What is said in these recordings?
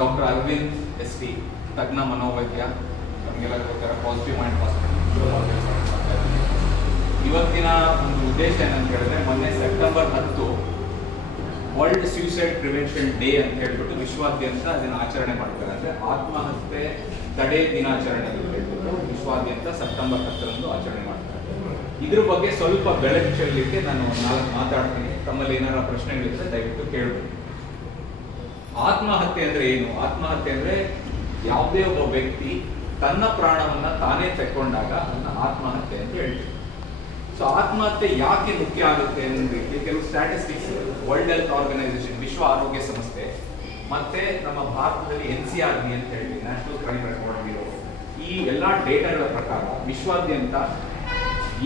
Doctor Arvind S P ತಜ್ಞ ಮನೋವೈದ್ಯ. ನಮಗೆಲ್ಲ ಗೊತ್ತಾರೆ positive mind hospital ಇವತ್ತಿನ ಒಂದು ಉದ್ದೇಶ ಏನಂತ ಹೇಳಿದ್ರೆ, ಮೊನ್ನೆ ಸೆಪ್ಟೆಂಬರ್ ಹತ್ತು ವರ್ಲ್ಡ್ ಸ್ಯೂಸೈಡ್ ಪ್ರಿವೆನ್ಷನ್ ಡೇ ಅಂತ ಹೇಳ್ಬಿಟ್ಟು ವಿಶ್ವಾದ್ಯಂತ ಅದನ್ನು ಆಚರಣೆ ಮಾಡ್ತಾರೆ. ಅಂದರೆ ಆತ್ಮಹತ್ಯೆ ತಡೆ ದಿನಾಚರಣೆ ಅಂತ ಹೇಳ್ಬಿಟ್ಟು ವಿಶ್ವಾದ್ಯಂತ ಸೆಪ್ಟೆಂಬರ್ ಹತ್ತರಂದು ಆಚರಣೆ ಮಾಡ್ತಾರೆ. ಇದ್ರ ಬಗ್ಗೆ ಸ್ವಲ್ಪ ಬೆಳಕು ಚೆಲ್ಲಲಿಕ್ಕೆ ನಾನು ನಾಲ್ಕು ಮಾತಾಡ್ತೀನಿ. ತಮ್ಮಲ್ಲಿ ಏನಾರ ಪ್ರಶ್ನೆಗಳಿದ್ರೆ ದಯವಿಟ್ಟು ಕೇಳಬೇಕು ಆತ್ಮಹತ್ಯೆ ಅಂದ್ರೆ ಏನು? ಆತ್ಮಹತ್ಯೆ ಅಂದ್ರೆ ಯಾವುದೇ ಒಬ್ಬ ವ್ಯಕ್ತಿ ತನ್ನ ಪ್ರಾಣವನ್ನ ತಾನೇ ತೆಕ್ಕೊಂಡಾಗ ಅದನ್ನ ಆತ್ಮಹತ್ಯೆ ಅಂತ ಹೇಳ್ತೀವಿ. ಸೊ ಆತ್ಮಹತ್ಯೆ ಯಾಕೆ ಮುಖ್ಯ ಆಗುತ್ತೆ ಅನ್ನೋದಕ್ಕೆ ಕೆಲವು ಸ್ಟ್ಯಾಟಿಸ್ಟಿಕ್ಸ್ ವರ್ಲ್ಡ್ ಹೆಲ್ತ್ ಆರ್ಗನೈಸೇಷನ್ ವಿಶ್ವ ಆರೋಗ್ಯ ಸಂಸ್ಥೆ, ಮತ್ತೆ ನಮ್ಮ ಭಾರತದಲ್ಲಿ ಎನ್ ಸಿ ಆರ್ ಬಿ ಅಂತ ಹೇಳಿ ನ್ಯಾಷನಲ್ ಕ್ರೈಮ್ ರೆಕಾರ್ಡ್ ಬ್ಯೂರೋ ಈ ಎಲ್ಲಾ ಡೇಟಾಗಳ ಪ್ರಕಾರ ವಿಶ್ವಾದ್ಯಂತ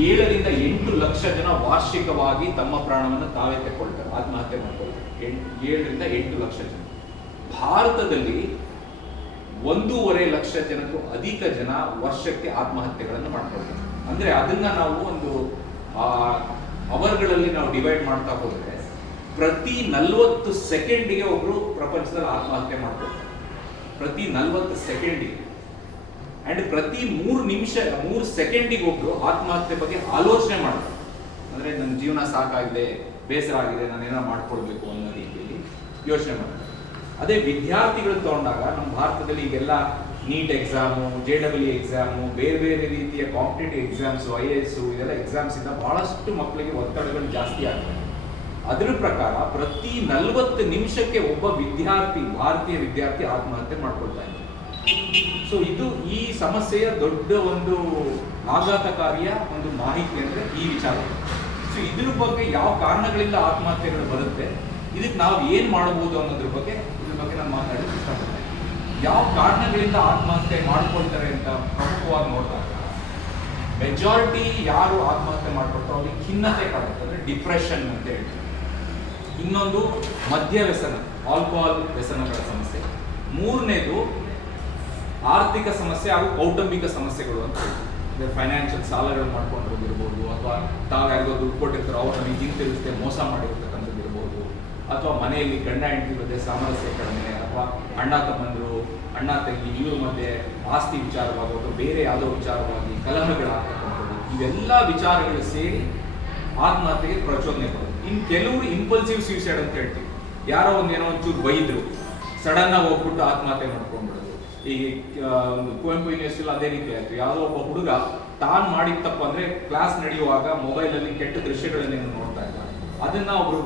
ಏಳರಿಂದ ಎಂಟು ಲಕ್ಷ ಜನ ವಾರ್ಷಿಕವಾಗಿ ತಮ್ಮ ಪ್ರಾಣವನ್ನು ತಾವೇ ತೆಕ್ಕೊಳ್ತಾರೆ, ಆತ್ಮಹತ್ಯೆ ಮಾಡ್ಕೊಳ್ತಾರೆ ಏಳರಿಂದ ಎಂಟು ಲಕ್ಷ ಜನ. ಭಾರತದಲ್ಲಿ ಒಂದೂವರೆ ಲಕ್ಷ ಜನಕ್ಕೂ ಅಧಿಕ ಜನ ವರ್ಷಕ್ಕೆ ಆತ್ಮಹತ್ಯೆಗಳನ್ನು ಮಾಡ್ಕೊಳ್ತಾರೆ. ಅಂದ್ರೆ ಅದನ್ನ ನಾವು ಒಂದು ಅವರ್ಗಳಲ್ಲಿ ನಾವು ಡಿವೈಡ್ ಮಾಡ್ತಾ ಹೋದ್ರೆ ಪ್ರತಿ ನಲ್ವತ್ತು ಸೆಕೆಂಡಿಗೆ ಒಬ್ಬರು ಪ್ರಪಂಚದಲ್ಲಿ ಆತ್ಮಹತ್ಯೆ ಮಾಡ್ಕೊಳ್ತಾರೆ. ಪ್ರತಿ ನಲ್ವತ್ತು ಸೆಕೆಂಡಿಗೆ. ಅಂಡ್ ಪ್ರತಿ ಮೂರು ನಿಮಿಷ, ಮೂರು ಸೆಕೆಂಡಿಗೆ ಒಬ್ಬರು ಆತ್ಮಹತ್ಯೆ ಬಗ್ಗೆ ಆಲೋಚನೆ ಮಾಡ್ತಾರೆ. ಅಂದ್ರೆ ನನ್ನ ಜೀವನ ಸಾಕಾಗಿದೆ, ಬೇಸರ ಆಗಿದೆ, ನಾನೇನೋ ಮಾಡ್ಕೊಳ್ಬೇಕು ಅನ್ನೋ ರೀತಿಯಲ್ಲಿ ಯೋಚನೆ ಮಾಡ್ತಾರೆ. ಅದೇ ವಿದ್ಯಾರ್ಥಿಗಳು ತಗೊಂಡಾಗ ನಮ್ಮ ಭಾರತದಲ್ಲಿ ಈಗೆಲ್ಲ NEET exam J W exam ಬೇರೆ ಬೇರೆ ರೀತಿಯ competitive exams I A S ಇದೆಲ್ಲ ಎಕ್ಸಾಮ್ಸ್ ಇಂದ ಬಹಳಷ್ಟು ಮಕ್ಕಳಿಗೆ ಒತ್ತಡಗಳು ಜಾಸ್ತಿ ಆಗ್ತವೆ. ಅದರ ಪ್ರಕಾರ ಪ್ರತಿ ನಲವತ್ತು ನಿಮಿಷಕ್ಕೆ ಒಬ್ಬ ವಿದ್ಯಾರ್ಥಿ, ಭಾರತೀಯ ವಿದ್ಯಾರ್ಥಿ ಆತ್ಮಹತ್ಯೆ ಮಾಡ್ಕೊಳ್ತಾ ಇದೆ ಸೊ ಇದು ಈ ಸಮಸ್ಯೆಯ ದೊಡ್ಡ ಒಂದು ಆಘಾತಕಾರಿಯ ಒಂದು ಮಾಹಿತಿ ಅಂದ್ರೆ ಈ ವಿಚಾರ. ಸೊ ಇದ್ರ ಬಗ್ಗೆ ಯಾವ ಕಾರಣಗಳಿಂದ ಆತ್ಮಹತ್ಯೆಗಳು ಬರುತ್ತೆ, ಇದಕ್ಕೆ ನಾವು ಏನು ಮಾಡಬಹುದು ಅನ್ನೋದ್ರ ಬಗ್ಗೆ ಬಗ್ಗೆ ನಾನು ಮಾತಾಡೋದು ಇಷ್ಟಪಡ್ತೇನೆ ಯಾವ ಕಾರಣಗಳಿಂದ ಆತ್ಮಹತ್ಯೆ ಮಾಡ್ಕೊಳ್ತಾರೆ ಅಂತ ಪ್ರಮುಖವಾಗಿ ನೋಡಿದಾಗ ಮೆಜಾರಿಟಿ ಯಾರು ಆತ್ಮಹತ್ಯೆ ಮಾಡ್ಕೊಳ್ತಾರೋ ಅವ್ರಿಗೆ ಖಿನ್ನತೆ ಕಾಡುತ್ತೆ ಅಂದ್ರೆ ಡಿಪ್ರೆಷನ್ ಅಂತ ಹೇಳ್ತಾರೆ ಇನ್ನೊಂದು ಮದ್ಯ ವ್ಯಸನ ಆಲ್ಕೋಹಾಲ್ ವ್ಯಸನಗಳ ಸಮಸ್ಯೆ. ಮೂರನೇದು ಆರ್ಥಿಕ ಸಮಸ್ಯೆ ಹಾಗೂ ಕೌಟುಂಬಿಕ ಸಮಸ್ಯೆಗಳು ಅಂತ ಹೇಳ್ತಾರೆ ಫೈನಾನ್ಷಿಯಲ್ ಸಾಲಗಳು ಮಾಡ್ಕೊಂಡಿರೋದಿರ್ಬೋದು ಅಥವಾ ತಾವು ಯಾರಿಗೋ ದುಡ್ಡು ಕೊಟ್ಟಿರ್ತಾರೋ ಅವ್ರು ನಮಗೆ ಹಿಂತಿರುಗಿಸದೆ ಮೋಸ ಮಾಡಿರ್ತಕ್ಕಂಥದ್ದು ಇರ್ಬೋದು. ಅಥವಾ ಮನೆಯಲ್ಲಿ ಗಂಡ ಹೆಂಡತಿ ಮಧ್ಯೆ ಸಾಮರಸ್ಯ ಕಡಿಮೆ ಅಥವಾ ಅಣ್ಣ ತಮ್ಮಂದರು, ಅಣ್ಣ ತಂಗಿ, ಇವ್ರ ಮಧ್ಯೆ ಆಸ್ತಿ ವಿಚಾರವಾಗಿ ಅಥವಾ ಬೇರೆ ಯಾವುದೋ ವಿಚಾರವಾಗಿ ಕಲಹಗಳಾಗ್ತಕ್ಕಂಥದ್ದು, ಇವೆಲ್ಲ ವಿಚಾರಗಳು ಸೇರಿ ಆತ್ಮಹತ್ಯೆಗೆ ಪ್ರಚೋದನೆ ಕೊಡೋದು ಇನ್ನು ಕೆಲವರು ಇಂಪಲ್ಸಿವ್ ಸೂಸೈಡ್ ಅಂತ ಹೇಳ್ತೀವಿ. ಯಾರೋ ಒಂದು ಏನೋ ಒಂಚೂರು ಬೈದ್ರು ಸಡನ್ ಆಗಿ ಹೋಗ್ಬಿಟ್ಟು ಆತ್ಮಹತ್ಯೆ ಮಾಡ್ಕೊಂಡ್ಬಿಡೋದು. ಈ ಒಂದು ಕುವೆಂಪು ಯೂನಿವರ್ಸಿಟಿಲಿ ಅದೇ ರೀತಿ ಆಯ್ತು. ಯಾವುದೋ ಒಬ್ಬ ಹುಡುಗ ತಾನು ಮಾಡಿದ ತಪ್ಪು ಅಂದ್ರೆ ಕ್ಲಾಸ್ ನಡೆಯುವಾಗ ಮೊಬೈಲಲ್ಲಿ ಕೆಟ್ಟ ದೃಶ್ಯಗಳನ್ನೇನು ಅದನ್ನ ಒಬ್ರು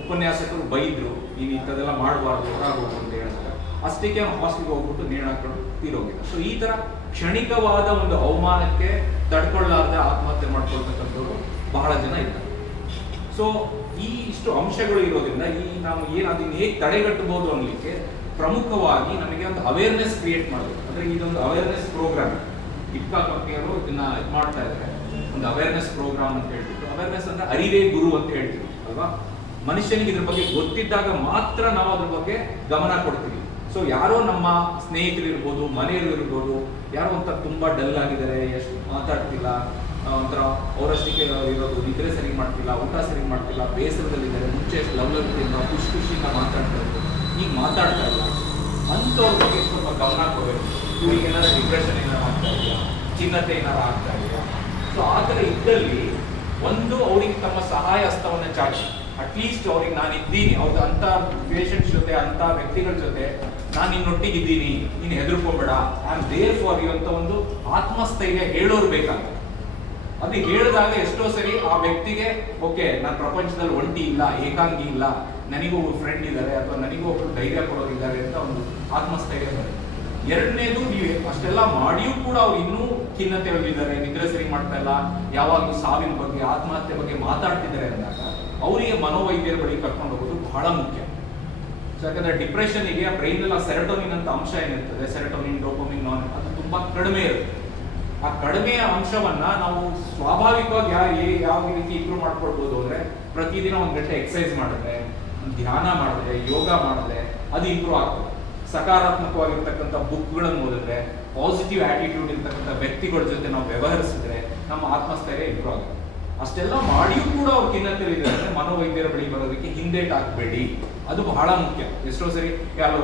ಉಪನ್ಯಾಸಕರು ಬೈದ್ರು, ನೀನು ಇಂಥದ್ದೆಲ್ಲ ಮಾಡಬಾರ್ದು, ಹೊರಗೋಗು ಅಂತ ಹೇಳ್ತಾರೆ. ಅಷ್ಟಕ್ಕೆ ಹಾಸ್ಟೆಲ್ಗೆ ಹೋಗ್ಬಿಟ್ಟು ನೇಣು ಹಾಕೊಂಡು ತೀರೋಗಿಲ್ಲ ಸೊ ಈ ತರ ಕ್ಷಣಿಕವಾದ ಒಂದು ಅವಮಾನಕ್ಕೆ ತಡ್ಕೊಳ್ಳಾರ್ದ ಆತ್ಮಹತ್ಯೆ ಮಾಡ್ಕೊಳ್ತಕ್ಕಂಥವ್ರು ಬಹಳ ಜನ ಇದ್ದಾರೆ. ಸೊ ಈ ಇಷ್ಟು ಅಂಶಗಳು ಇರೋದ್ರಿಂದ ಈ ನಾವು ಏನು, ಅದನ್ನ ಹೇಗೆ ತಡೆಗಟ್ಟಬಹುದು ಅನ್ನಲಿಕ್ಕೆ ಪ್ರಮುಖವಾಗಿ ನಮಗೆ ಒಂದು ಅವೇರ್ನೆಸ್ ಕ್ರಿಯೇಟ್ ಮಾಡಬೇಕು. ಅಂದ್ರೆ ಇದೊಂದು ಅವೇರ್ನೆಸ್ ಪ್ರೋಗ್ರಾಮ್ ಕಂಪ್ನಿಯವರು ಇದನ್ನ ಇದು ಮಾಡ್ತಾ ಇದ್ದಾರೆ ಒಂದು ಅವೇರ್ನೆಸ್ ಪ್ರೋಗ್ರಾಮ್ ಅಂತ ಹೇಳ್ಬಿಟ್ಟು. ಅವೇರ್ನೆಸ್ ಅಂದ್ರೆ ಅರಿವೇ ಗುರು ಅಂತ ಹೇಳ್ತೀವಿ, ಅಲ್ವಾ? ಮನುಷ್ಯನಿಗೆ ಇದ್ರ ಬಗ್ಗೆ ಗೊತ್ತಿದ್ದಾಗ ಮಾತ್ರ ನಾವು ಅದ್ರ ಬಗ್ಗೆ ಗಮನ ಕೊಡ್ತೀವಿ. ಸೊ ಯಾರೋ ನಮ್ಮ ಸ್ನೇಹಿತರು ಇರ್ಬೋದು, ಮನೆಯವರು ಇರ್ಬೋದು, ಯಾರೋ ಒಂಥರ ತುಂಬಾ ಡಲ್ ಆಗಿದ್ದಾರೆ, ಎಷ್ಟು ಮಾತಾಡ್ತಿಲ್ಲ ಒಂಥರ ಅವರಷ್ಟಕ್ಕೆ ಇರೋದು, ನಿದ್ರೆ ಸರಿ ಮಾಡ್ತಿಲ್ಲ, ಊಟ ಸರಿ ಮಾಡ್ತಿಲ್ಲ, ಬೇಸರದಲ್ಲಿದ್ದಾರೆ, ಮುಂಚೆ ಎಷ್ಟು ಲವಲವಿಕೆಯಿಂದ ಖುಷಿ ಖುಷಿಯಿಂದ ಮಾತಾಡ್ತಾ ಇದ್ರು. ಈಗ ಮಾತಾಡ್ತಾ ಇಲ್ಲ. ಅಂಥವ್ರ ಬಗ್ಗೆ ಸ್ವಲ್ಪ ಗಮನ ಕೊಡಬೇಕು. ಇವ್ರಿಗೆ ಏನಾದ್ರು ಡಿಪ್ರೆಷನ್ ಖಿನ್ನತೆ ಏನಾರು ಆಗ್ತಾ ಇದೆಯಾ? ಸೊ ಆ ಥರ ಇದ್ದಲ್ಲಿ ಒಂದು ಅವ್ರಿಗೆ ತಮ್ಮ ಸಹಾಯ ಹಸ್ತವನ್ನು ಚಾಚಿ. ಅಟ್ಲೀಸ್ಟ್ ಅವ್ರಿಗೆ ನಾನು ಇದ್ದೀನಿ. ಅವ್ರದ್ದು ಅಂತ ಪೇಷಂಟ್ಸ್ ಜೊತೆ, ಅಂತ ವ್ಯಕ್ತಿಗಳ ಜೊತೆ ನಾನು ನಿನ್ನೊಟ್ಟಿಗಿದ್ದೀನಿ. ನೀನು ಹೆದರ್ಕೋಬೇಡ. I am there for you ಅಂತ ಒಂದು ಆತ್ಮಸ್ಥೈರ್ಯ ಹೇಳೋರು ಬೇಕಾಗುತ್ತೆ. ಅದು ಹೇಳಿದಾಗ ಎಷ್ಟೋ ಸರಿ ಆ ವ್ಯಕ್ತಿಗೆ, ಓಕೆ, ನಾನು ಪ್ರಪಂಚದಲ್ಲಿ ಒಂಟಿ ಇಲ್ಲ, ಏಕಾಂಗಿ ಇಲ್ಲ. ನನಗೂ ಒಬ್ಬರು ಫ್ರೆಂಡ್ ಇದ್ದಾರೆ, ಅಥವಾ ನನಗೂ ಒಬ್ಬರು ಧೈರ್ಯ ಕೊಡೋರಿದ್ದಾರೆ ಅಂತ ಒಂದು ಆತ್ಮಸ್ಥೈರ್ಯ ಬರುತ್ತೆ. ಎರಡನೇದು ನೀವು ಅಷ್ಟೆಲ್ಲ ಮಾಡಿಯೂ ಕೂಡ ಅವ್ರು ಇನ್ನೂ ಖಿನ್ನತೆಯಲ್ಲಿದ್ದಾರೆ ನಿದ್ರೆ ಸರಿ ಮಾಡ್ತಾ ಇಲ್ಲ, ಯಾವಾಗಲೂ ಸಾವಿನ ಬಗ್ಗೆ, ಆತ್ಮಹತ್ಯೆ ಬಗ್ಗೆ ಮಾತಾಡ್ತಿದ್ದಾರೆ ಅಂದಾಗ ಅವರಿಗೆ ಮನೋವೈದ್ಯರ ಬಳಿ ಕರ್ಕೊಂಡು ಹೋಗೋದು ಬಹಳ ಮುಖ್ಯ. ಯಾಕಂದ್ರೆ ಡಿಪ್ರೆಷನ್ಗೆ ಬ್ರೈನ್ ಎಲ್ಲ ಸೆರೆಟೋನಿನ್ ಅಂತ ಅಂಶ ಏನಿರ್ತದೆ, ಸೆರೆಟೋನಿನ್, ಡೋಪೋಮಿನ್, ನಾನ್ ಅದು ತುಂಬಾ ಕಡಿಮೆ ಇರುತ್ತೆ. ಆ ಕಡಿಮೆಯ ಅಂಶವನ್ನ ನಾವು ಸ್ವಾಭಾವಿಕವಾಗಿ ಯಾವ ಯಾವ ರೀತಿ ಇಂಪ್ರೂವ್ ಮಾಡ್ಕೊಳ್ಬಹುದು ಅಂದ್ರೆ ಪ್ರತಿದಿನ ಒಂದ್ ಗಂಟೆ ಎಕ್ಸಸೈಸ್ ಮಾಡಿದ್ರೆ, ಧ್ಯಾನ ಮಾಡಿದ್ರೆ, ಯೋಗ ಮಾಡಿದ್ರೆ ಅದು ಇಂಪ್ರೂವ್ ಆಗ್ತದೆ. ಸಕಾರಾತ್ಮಕವಾಗಿರ್ತಕ್ಕಂಥ ಬುಕ್ಗಳನ್ನು ಓದಿದ್ರೆ ಪಾಸಿಟಿವ್ ಆಟಿಟ್ಯೂಡ್ ಇರ್ತಕ್ಕಂಥ ವ್ಯಕ್ತಿಗಳ ಜೊತೆ ನಾವು ವ್ಯವಹರಿಸಿದ್ರೆ ನಮ್ಮ ಆತ್ಮಸ್ಥೈರ್ಯ ಇಂಪ್ರೂವ್ ಆಗುತ್ತೆ. ಅಷ್ಟೆಲ್ಲ ಮಾಡಿಯೂ ಕೂಡ ಅವ್ರು ಖಿನ್ನತೆಯಲ್ಲಿ ಅಂದ್ರೆ ಮನೋವೈದ್ಯರ ಬಳಿ ಬರೋದಕ್ಕೆ ಹಿಂದೇಟ್ ಹಾಕ್ಬೇಡಿ ಅದು ಬಹಳ ಮುಖ್ಯ. ಎಷ್ಟೋ ಸರಿ, ಯಾರೋ